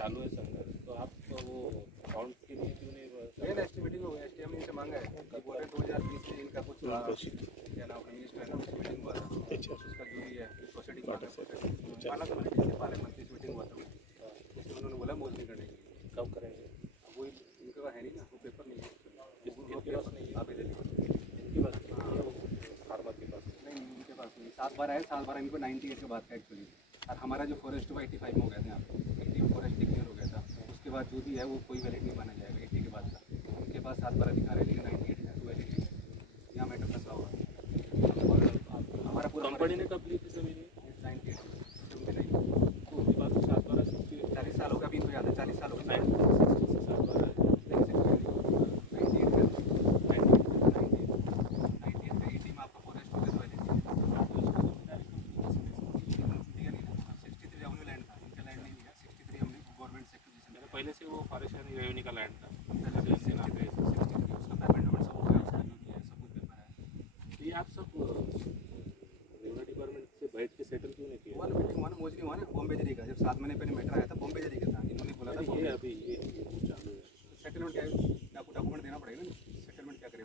चालू है संघर्ष, तो आप वो अकाउंट के लिए क्यों नहीं एस्टिमेटिंग हो गया, एसटीएम ने मांगा है कि बोल रहे 2020 में इनका कुछ क्या नाम है मिनिस्टर है ना, उसकी मीटिंग हुआ था, उसका जो भी है प्रोसीडिंग वाला तो पहले मंथली मीटिंग हुआ था, उसमें उन्होंने बोला मोज नहीं करने के लिए। कब करेंगे? वही इनके पास है नहीं ना, वो पेपर नहीं है, इनके पास नहीं है, आप इधर लिखो। इनके पास नहीं है, वो फार्मर के पास नहीं इनके पास नहीं, 7 बार आए, 7 बार इनको 98 के बाद का एक्चुअली, और हमारा जो फॉरेस्ट हुआ 85 में हो गया था, यहाँ पे 80 में फॉरेस्ट डिक्लेयर हो गया था, उसके बाद जो भी है वो कोई वैलिड नहीं माना जाएगा 80 के बाद का। उनके पास 7 बार अधिकार है, लेकिन 98 है तो वैलिड नहीं है, यहाँ मैटर फंसा हुआ हमारा पूरा। कंपनी ने कब ली थी जमीन? 98 उसके बाद 7 बार 40 साल हो गया, अभी इनको याद है 40 साल हो गए। 7 बार है। पहले से वो फॉरेस्ट रेवेन्यू का लैंड था, ये आप सब रेवेन्यू डिपार्टमेंट से बैठ के सेटल क्यों नहीं किया? मोस्टली हुआ ना बॉम्बे जरी का, जब 7 महीने पहले मैटर आया था बॉम्बे जरी का था, इन्होंने बोला था ये अभी ये चालू है। सेटलमेंट क्या है, आपको डॉक्यूमेंट देना पड़ेगा ना, सेटलमेंट क्या करें,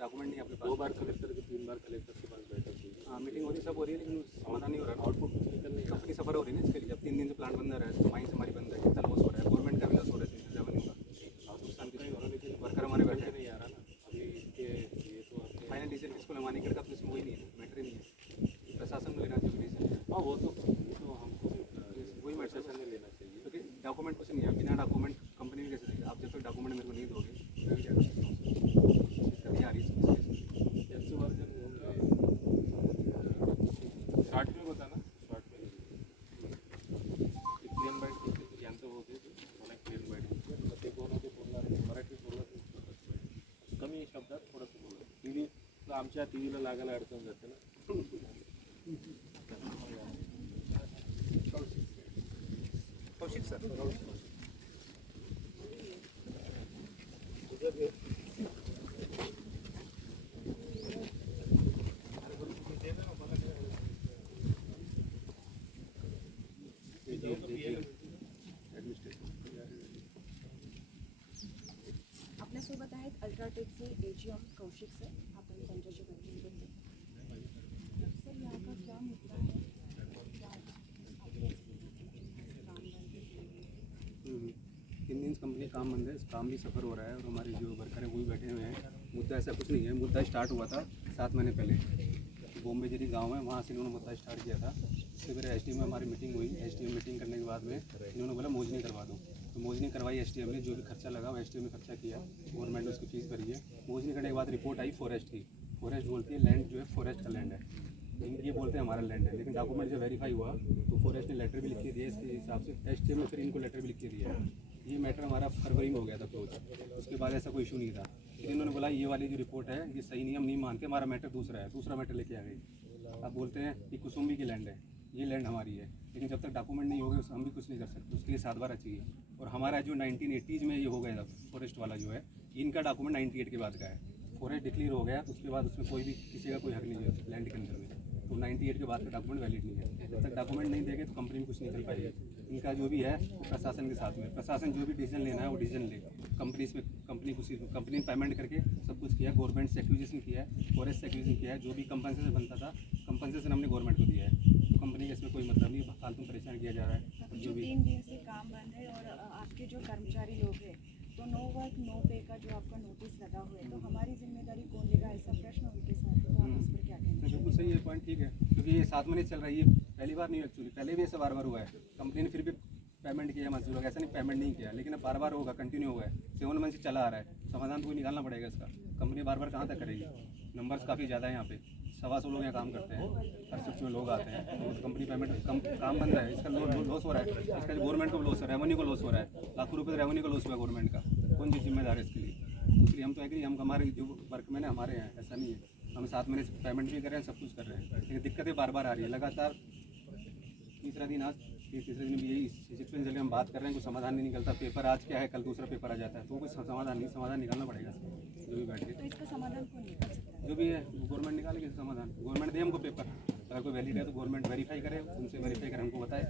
डॉक्यूमेंट नहीं आपके 2 पास। बार कलेक्टर के 3 बार कलेक्टर के पास बैठक हुई। हाँ मीटिंग हो रही सब हो रही है, लेकिन समाधान नहीं हो रहा है। आउटपुट निकल नहीं रहा। कंपनी सफर हो रही है ना इसके लिए, जब 3 दिन से प्लांट बंद रहा है तो माइंस हमारी बंद है, कितना लॉस हो रहा है, गवर्नमेंट का भी लॉस हो रहा है, रेवेन्यू का नुकसान कितना हो रहा है, लेकिन वर्कर हमारे बैठे नहीं आ रहा ना अभी इसके, ये तो आपके फाइनल डिसीजन किसको लगवाने का तो इसमें वही नहीं है, मैटर ही नहीं है, प्रशासन को लेना चाहिए डिसीजन। हाँ वो तो हमको वही मैटर प्रशासन ने लेना चाहिए। क्योंकि डॉक्यूमेंट कुछ नहीं है, बिना डॉक्यूमेंट कंपनी भी कैसे देगी, आप जब तक डॉक्यूमेंट मेरे को नहीं दोगे मैं भी क्या कर सकता हूँ, दिक्कत आ रही है इस केस में। जैसे वर्जन शॉर्ट में होता ना, शॉर्ट में प्लेन बाईट यांचं होते मला प्लेन बाईट ते कोण होते बोलणार मराठी बोलत कमी शब्दात थोडंसं बोलत टी व्ही आमच्या टी व्हीला लागायला अडचण जाते ना. कौशिक सर आपल्यासोबत आहेत अल्ट्राटेकचे एजीएम कौशिक सर, आपण त्यांच्याशी बोलू. सर यहाँ का क्या मुद्दा है? 3 दिन कंपनी काम बंद है, काम भी सफ़र हो रहा है और हमारे जो वर्कर हैं वो भी बैठे हुए हैं। मुद्दा ऐसा कुछ नहीं है, मुद्दा स्टार्ट हुआ था 7 महीने पहले, बॉम्बे जरी गांव है वहाँ से इन्होंने मुद्दा स्टार्ट किया था। उसके फिर एसटीएम में हमारी मीटिंग हुई, एसटीएम मीटिंग करने के बाद में इन्होंने बोला मोजनी करवा दो, तो मोजनी करवाई एसटीएम ने, जो भी खर्चा लगा वो एसटीएम ने खर्चा किया, गवर्नमेंट ने उसकी फीस भरी है। मोजनी करने के बाद रिपोर्ट आई फॉरेस्ट की, फॉरेस्ट बोलती है लैंड जो है फॉरेस्ट का लैंड है, ये बोलते हैं हमारा लैंड है, लेकिन डॉक्यूमेंट जो वेरीफाई हुआ तो फॉरेस्ट ने लेटर भी लिख के दिया, इसके हिसाब से एसटीएम ने फिर इनको लेटर भी लिख के दिया। ये मैटर हमारा फरवरी में हो गया था क्लोज, उसके बाद ऐसा कोई इशू नहीं था। फिर इन्होंने बोला ये वाली जो रिपोर्ट है ये सही नहीं, हम नहीं मानते, हमारा मैटर दूसरा है, दूसरा मैटर लेके आ गए। अब बोलते हैं कि कुसुम्बी की लैंड है, ये लैंड हमारी है, लेकिन जब तक डॉक्यूमेंट नहीं होंगे हम भी कुछ नहीं कर सकते, उसके लिए 7 बार चाहिए। और हमारा जो 1980s में ये हो गया था फॉरेस्ट वाला जो है, इनका डॉक्यूमेंट 98 के बाद का है, फॉरेस्ट डिक्लेयर हो गया तो उसके बाद उसमें कोई भी किसी का कोई हक नहीं है लैंड के अंदर में, तो 98 के बाद का डॉक्यूमेंट वैलिड नहीं है। जब तक डॉक्यूमेंट नहीं देंगे तो कंपनी में कुछ नहीं कर पाएगी। इनका जो भी है वो प्रशासन के साथ में, प्रशासन जो भी डिसीजन लेना है वो डिसीजन ले, कंपनी में कंपनी ने पेमेंट करके सब कुछ किया, गवर्नमेंट से एक्विजिशन किया है, फॉरेस्ट से एक्विजिशन किया है, जो भी कंपनसेशन बनता था कंपनसेशन हमने गवर्नमेंट को दिया है, तो कंपनी का इसमें कोई मतलब नहीं, फालतू परेशान किया जा रहा है। जो 3 दिन से काम बंद है और आपके जो कर्मचारी लोग हैं तो नो वर्क नो पे का जो आपका नोटिस लगा हुआ है, तो हमारी जिम्मेदारी कौन लेगा, ऐसा प्रश्न उनके साथ, तो आप इस पर क्या कहना चाहिए? बिल्कुल सही है, पॉइंट ठीक है, क्योंकि ये 7 महीने चल रहा है, ये पहली बार नहीं है एक्चुअली, पहले भी ऐसा बार बार हुआ है, कंपनी ने फिर भी पेमेंट किया मजदूर लोग, ऐसा नहीं पेमेंट नहीं किया, लेकिन अब बार बार होगा, कंटिन्यू होगा, 7 मंथ से चला आ रहा है, समाधान तो कोई निकालना पड़ेगा इसका। कंपनी बार बार कहाँ तक करेगी, नंबर्स काफ़ी ज़्यादा है यहाँ पे, 125 लोग यहाँ काम करते हैं, हर शिफ्ट में लोग आते हैं, तो कंपनी पेमेंट काम बंद है, इसका लॉस हो रहा है, इसका गवर्नमेंट को लॉस है, रेवेन्यू को लॉस हो रहा है, लाखों रुपये रेवेन्यू का लॉस हुआ है गवर्नमेंट का, कौन जिम्मेदार है इसके लिए? इसलिए हम तो एग्री, हम हमारे जो वर्क में हमारे हैं, ऐसा नहीं है। हम 7 महीने से पेमेंट भी कर रहे हैं, सब कुछ कर रहे हैं, लेकिन दिक्कतें बार बार आ रही है लगातार। तीसरा दिन आज तीसरे दिन भी यही सिचुएशन चल रही है, हम बात कर रहे हैं, कोई समाधान नहीं निकलता। पेपर आज क्या है, कल दूसरा पेपर आ जाता है, तो कोई समाधान निकालना पड़ेगा जो भी बैठ के, तो इसका समाधान कौन निकाल सकता है? जो भी है गवर्नमेंट निकालेगी समाधान। गवर्नमेंट दे हमको पेपर, अगर कोई वैलिड है तो गवर्नमेंट वेरीफाई करे, उनसे वेरीफाई कर हमको बताए,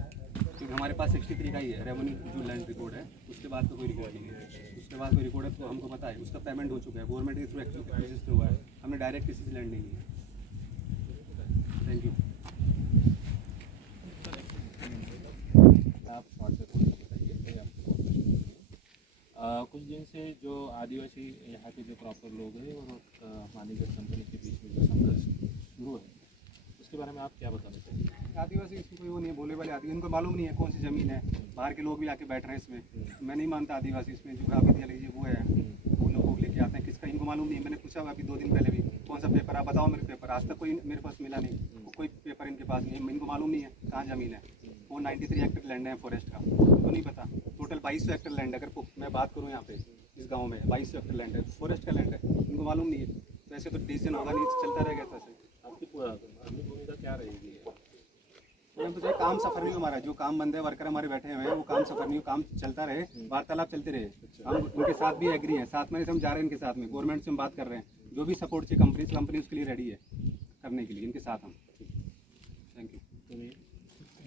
क्योंकि हमारे पास 63 का ही है रेवेन्यू जो लैंड रिकॉर्ड है, उसके बाद तो कोई रिकॉर्ड नहीं है। उसके बाद कोई रिकॉर्ड है तो हमको पता है, उसका पेमेंट हो चुका है, गवर्नमेंट के थ्रू एक्विजिशन हुआ है, हमने डायरेक्ट किसी से लैंड नहीं ली है। Thank you. आप शॉर्ट से थोड़ा सा बताइए, फिर आपको और प्रश्न करेंगे। कुछ दिन से जो आदिवासी यहाँ के जो प्रॉपर लोग हैं और मानीगढ़ कंपनी के बीच में जो संघर्ष शुरू है, उसके बारे में आप क्या बताना चाहेंगे? आदिवासी इसमें कोई वो नहीं है, भोले वाले आदिवासी, उनको मालूम नहीं है कौन सी ज़मीन है। बाहर के लोग भी आके बैठ रहे हैं इसमें। मैं नहीं मानता आदिवासी इसमें जो आप दिया लीजिए वो है, वो लोग लेके आते हैं, किसका इनको मालूम नहीं है। मैंने पूछा अभी 2 दिन पहले भी, कौन सा पेपर आप बताओ मेरे पेपर, आज तक कोई मेरे पास मिला नहीं, कोई पेपर इनके पास नहीं है, इनको मालूम नहीं है कहाँ ज़मीन है। वो 93 हेक्टेयर लैंड है फॉरेस्ट का, उनको नहीं पता। टोटल 2200 हेक्टेयर लैंड है, अगर मैं बात करूँ यहाँ पे इस गाँव में 2200 हेक्टेयर लैंड है, फॉरेस्ट का लैंड है, इनको मालूम नहीं है। तो ऐसे तो डिसीजन होगा नहीं, चलता रहेगा ऐसा से। आपकी अगली भूमिका क्या रहेगी? हम तो चाहे काम सफर नहीं हो हमारा, जो काम बंद है, वर्कर हमारे बैठे हुए हैं, वो काम सफर नहीं हो, काम चलता रहे, वार्तालाप चलते रहे। हम उनके साथ भी एग्री हैं, 7 महीने से हम जा रहे हैं इनके साथ में, गवर्नमेंट से हम बात कर रहे हैं, जो भी सपोर्ट चाहिए कंपनी उसके लिए रेडी है करने के लिए, इनके साथ हम। थँक्यू। तुम्ही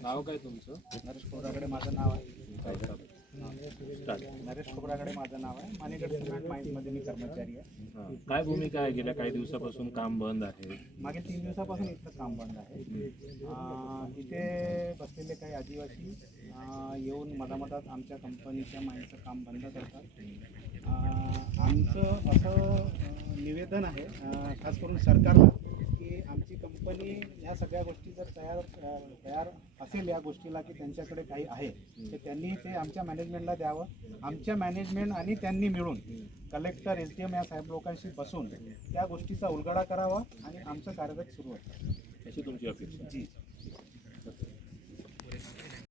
नाव काय तुमचं? नरेश खोबरागडे माझं नाव आहे. काय करा? स्टार्ट. नरेश खोबरागडे माझं नाव आहे. मानेगड सिमेंट माईन्समध्ये मी कर्मचारी आहे. हां. काय भूमिका आहे? गेल्या काही दिवसापासून काम बंद आहे. मागील 3 दिवसापासून इथलं काम बंद आहे. इथे बसलेले काही आदिवासी येऊन मधामधात आमच्या कंपनीच्या माईन्सचं काम बंद करतात. आमचं असं निवेदन आहे खास करून सरकारला की आमची कंपनी ह्या सगळ्या गोष्टी जर तयार असेल या गोष्टीला की त्यांच्याकडे काही आहे तर त्यांनी ते आमच्या मॅनेजमेंटला द्यावं. आमच्या मॅनेजमेंट आणि त्यांनी मिळून कलेक्टर SDM या साहेब लोकांशी बसून त्या गोष्टीचा उलगडा करावा आणि आमचं कार्यवाही सुरू होतं. अशी तुमची अपेक्षा? जी.